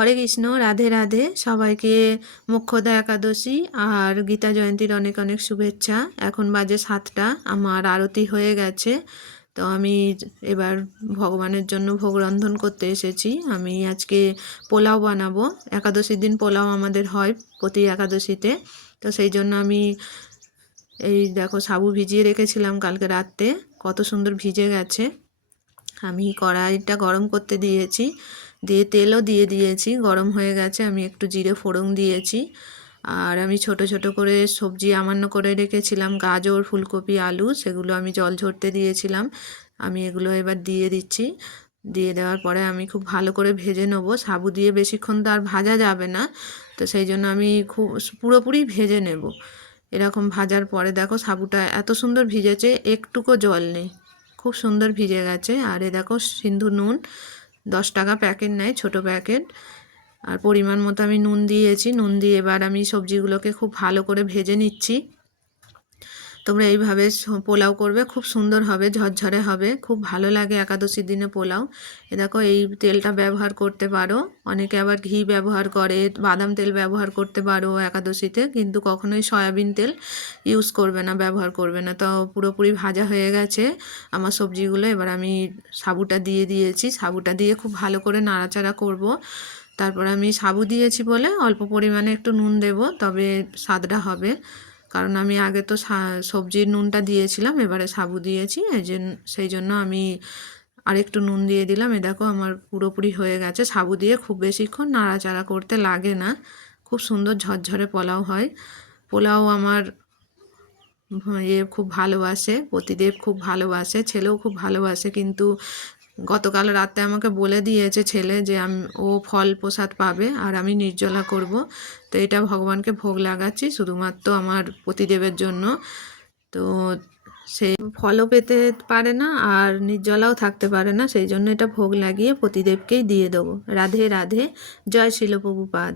হরে কৃষ্ণ, রাধে রাধে। সবাইকে মোক্ষদা একাদশী আর গীতা জয়ন্তীর অনেক অনেক শুভেচ্ছা। এখন বাজে 7টা, আমার আরতি হয়ে গেছে। তো আমি এবার ভগবানের জন্য ভোগ রন্ধন করতে এসেছি। আমি আজকে পোলাও বানাবো। একাদশীর দিন পোলাও আমাদের হয় প্রতি একাদশীতে। তো সেই জন্য আমি এই দেখো সাবু ভিজিয়ে রেখেছিলাম কালকে রাত্রে, কত সুন্দর ভিজে গেছে। আমি কড়াইটা গরম করতে দিয়েছি, দিয়ে তেলও দিয়ে দিয়েছি, গরম হয়ে গেছে। আমি একটু জিরে ফোড়ন দিয়েছি, আর আমি ছোট ছোট করে সবজি আমান্য করে রেখেছিলাম, গাজর, ফুলকপি, আলু, সেগুলো আমি জল ঝরতে দিয়েছিলাম। আমি এগুলো এবার দিয়ে দিচ্ছি। দিয়ে দেওয়ার পরে আমি খুব ভালো করে ভেজে নেব। সাবু দিয়ে বেশিক্ষণ তো আর ভাজা যাবে না, তো সেই জন্য আমি খুব পুরোপুরি ভেজে নেব। এরকম ভাজার পরে দেখো সাবুটা এত সুন্দর ভিজেছে, একটুকু জল নেই, খুব সুন্দর ভিজে গেছে। আর এ দেখো সিন্ধু নুন, 10 টাকা প্যাকেট নেয়, ছোট প্যাকেট। আর পরিমাণ মতো আমি নুন দিয়েছি। নুন দিয়ে এবার আমি সবজিগুলোকে খুব ভালো করে ভেজে নিচ্ছি। তোমরা এইভাবে পোলাও করবে, খুব সুন্দর হবে, ঝরঝরে হবে, খুব ভালো লাগে একাদশীর দিনে পোলাও। এ দেখো এই তেলটা ব্যবহার করতে পারো, অনেকে আবার ঘি ব্যবহার করে, বাদাম তেল ব্যবহার করতে পারো একাদশীতে, কিন্তু কখনোই সয়াবিন তেল ইউজ করবে না, ব্যবহার করবে না। তো পুরোপুরি ভাজা হয়ে গেছে আমার সবজিগুলো। এবার আমি সাবুটা দিয়ে দিয়েছি, সাবুটা দিয়ে খুব ভালো করে নাড়াচাড়া করব। তারপর আমি সাবু দিয়েছি বলে অল্প পরিমাণে একটু নুন দেব, তবে স্বাদটা হবে। কারণ আমি আগে তো সবজির নুনটা দিয়েছিলাম, এবারে সাবু দিয়েছি, সেই জন্য আমি আরেকটু নুন দিয়ে দিলাম। এ দেখো আমার পুরোপুরি হয়ে গেছে। সাবু দিয়ে খুব বেশিক্ষণ নাড়াচাড়া করতে লাগে না, খুব সুন্দর ঝরঝরে পোলাও হয়। পোলাও আমার খুব ভালোবাসে, পতিদেব খুব ভালোবাসে, ছেলেও খুব ভালোবাসে। কিন্তু গতকাল রাতে আমাকে বলে দিয়েছে ছেলে যে ও ফল প্রসাদ পাবে আর আমি নির্জলা করব। তো এটা ভগবানকে ভোগ লাগাচ্ছি শুধুমাত্র আমার পতিদেবের জন্য। তো সে ফলও পেতে পারে না আর নির্জলাও থাকতে পারে না, সেই জন্য এটা ভোগ লাগিয়ে পতিদেবকেই দিয়ে দেবো। রাধে রাধে। জয় শিল প্রভুপাদ।